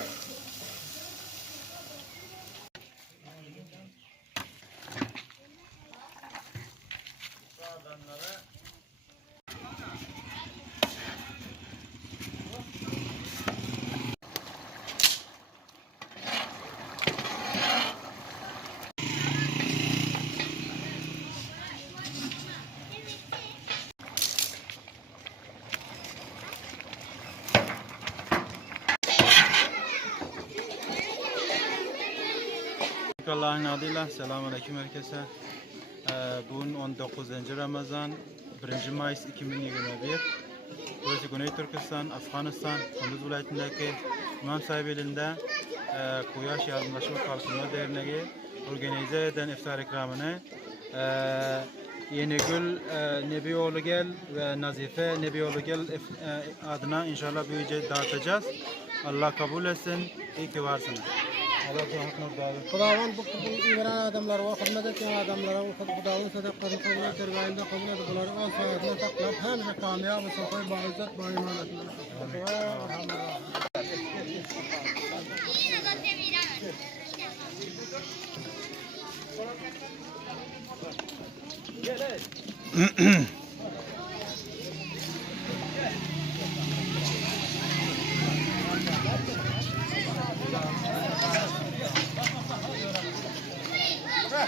・はい。Allah'ın adıyla selamun aleyküm herkese. Ee, bugün 19. Ramazan 1. Mayıs 2021. Burası Güney Türkistan, Afganistan, Kunduz vilayetindeki İmam Sahibi'linde e, Kuyaş Yardımlaşma Kalkınma Derneği organize eden iftar ikramını e, Yenigül e, Gel ve Nazife Nebioğlu Gel e, adına inşallah ücret dağıtacağız. Allah kabul etsin. İyi ki varsınız. Xudovand bu ingiran odamlar va xizmat etgan odamlar Xudovand sadaqasini qabul et, tergayinda qabul et, bularni o'z hayotini saqlab, hamma kamyob, so'qoy, boizzat, boimonat. Mm-hmm. Ay,